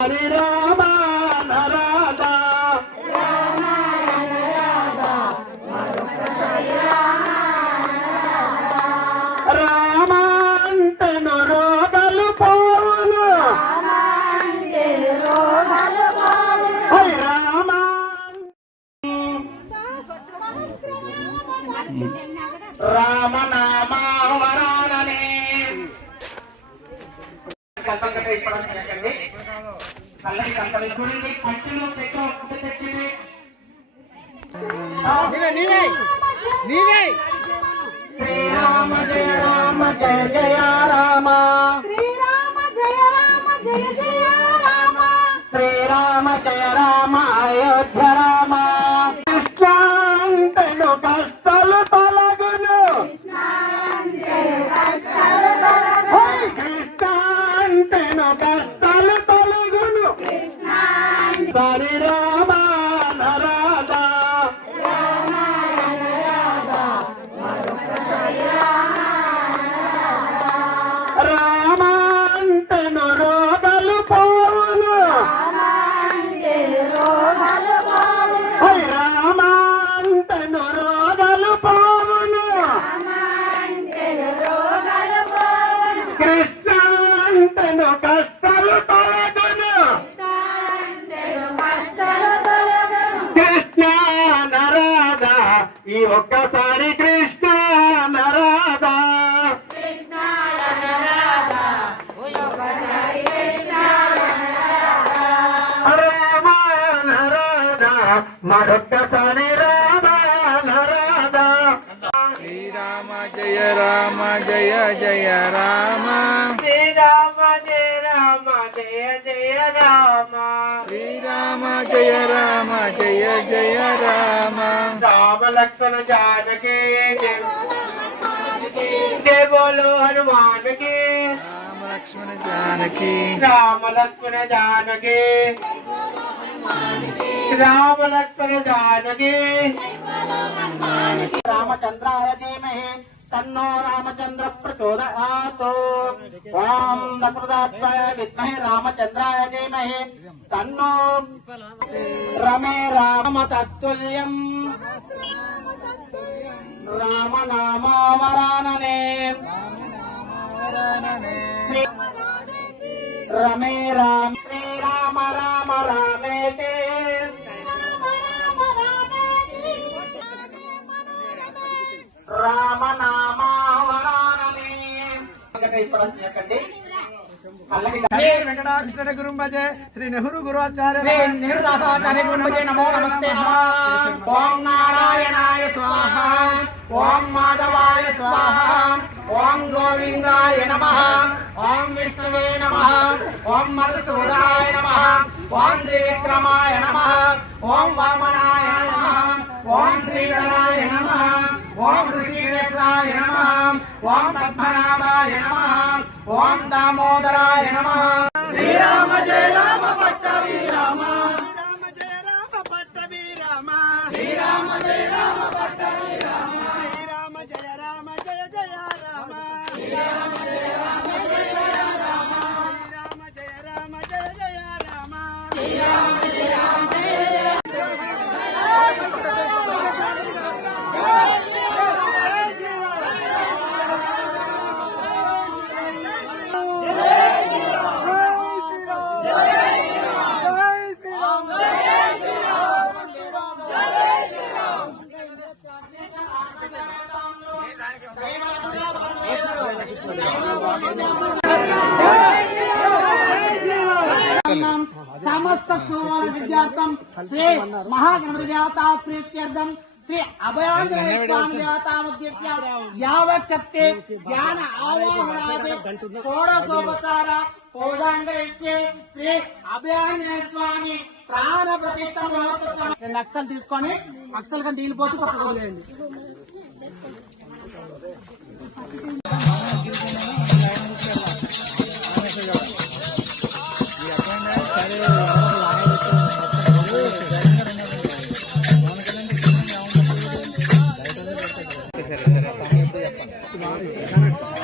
హరి రామ కళ్ళకి చూడండి పట్టులో పెట్టు పుట్ట తెచ్చింది నీవే నీవే. శ్రీరామ జయ రామ జయ జయ రామ శ్రీరామ జయ రామ జయ జయ రామ. శ్రీరామ జయ రామ అయోధ్య ఈ ఒక్కసారి కృష్ణ నరాధా రామ నరాధా మరొక్కసారి రామ నరాధా శ్రీరామ జయ రామ జయ జయ రామ. శ్రీరామ జయ రామ జయ జయ రామ. శ్రీరామ జయ రామ జయ జయ రామ. రామ లక్ష్మణ జానకి జయ బోలో హనుమాన్కి రామ లక్ష్మణ జానకి రామ లక్ష్మణ జానకి రామ లక్ష్మణ జానకి రామచంద్రాయ ధీమహి తన్నో రామచంద్ర ప్రచోదయాత్ ఓం దశరథాత్మయ విద్మహే రామచంద్రాయ ధీమహి తన్నో రమే రామ తత్తుల్యం రామనామావరాననే. రమే రామ. శ్రీరామ రామ రామేతే రామనామావరాననే చేయకండి కళ్ళకి వెంకటాకృష్ణ గురు భజే శ్రీ నెహ్రూ గురువాచార్య శ్రీ నిరుదాసాచార్య గురుమజే నమో నమస్తే ఓం నారాయణాయ స్వాహ. ఓం మాధవాయ స్వాహ. ఓం గోవిందాయ నమ. ఓం విష్ణువే నమ. ఓం మధుసూదాయ నమ. ఓం త్రివిక్రమాయ నమ. ఓం వామనాయ నమ. ఓం శ్రీధరాయ నమ. ఓం ఋషికేశాయ నమ. ఓం పద్మనాభాయ నమ. ఓం దామోదరాయ నమ. సమస్త సోమవార విద్యార్థం శ్రీ మహాగణపతి దేవతా ప్రీత్యర్థం శ్రీ అభయాంజనేయ స్వామి యావచ్చప్తే జ్ఞాన ఆవాహనాది షోడశోపచార పూజాంగరిచ్చే శ్రీ అభయాంజనేయ స్వామి ప్రాణ ప్రతిష్ట రెండు అక్షలు తీసుకొని అక్షలు కంటే నీళ్ళు పోసి పక్కకు వదిలేయండి. కరెంట్ వచ్చినట్టు లేదు